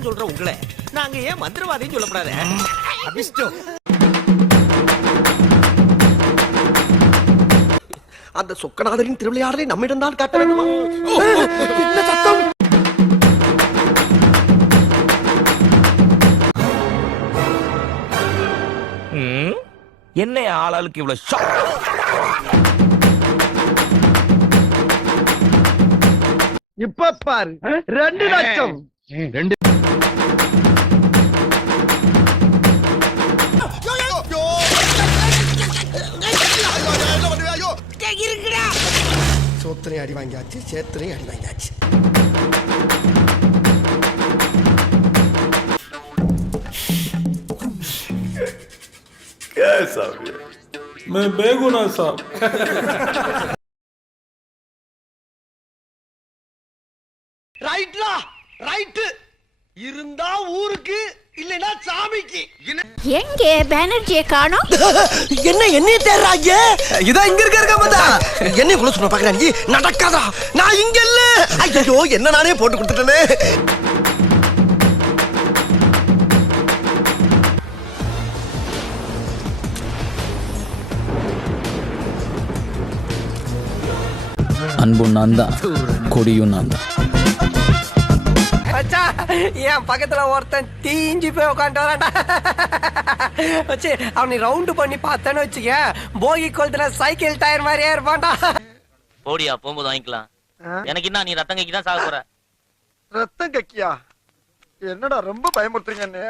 சாஸ்திரம் சொல்ற உங்களை நாங்க ஏன் மந்திரவாதின்னு சொல்லப்படாத? அபிஷ்டம். அந்த சொக்கநாதரின் திருவிளையாடலை நம்மிடம் தான் காட்ட வேண்டுமா? என்ன சத்தம்? என்ன ஆளாளுக்கு இவ்வளவு ஷாக்? இப்ப பாரு 2 லட்சம். சோத்திரை அடி வாங்கியாச்சு, சேத்திரை அடி வாங்கியாச்சு. क्या है साहब ये? मैं बेगुनाह साहब. ரைட்லா ரைட். இருந்தா ஊருக்கு, இல்லனா சாமிக்கு. எங்கே பானர்ஜியை காணோம்? என்ன என்னைய தேடுறாங்க? இதா இங்க இருக்க மாட்டா. என்னைய கூட சொல்ல பாக்குறாங்க. நீ நடக்காதா? நான் இங்க இல்ல. ஐயோ என்ன நானே போட்டு கொடுத்துட்டேனே. அன்பு நான் தான், கொடியும் நான் தான். என் பக்கத்துல ஒருத்தன் தீஞ்சு போய் உட்காந்து வரான்டா. வச்சு அவனை ரவுண்டு பண்ணி பார்த்தேன்னு வச்சுக்க, போகி கொளுத்துல சைக்கிள் டயர் மாதிரியே இருப்பான்டா. போடியா, போகும்போது வாங்கிக்கலாம். எனக்கு என்ன, நீ ரத்தம் கக்கி தான் சாக போற. ரத்தம் கக்கியா? என்னடா ரொம்ப பயமுறுத்துறீங்க.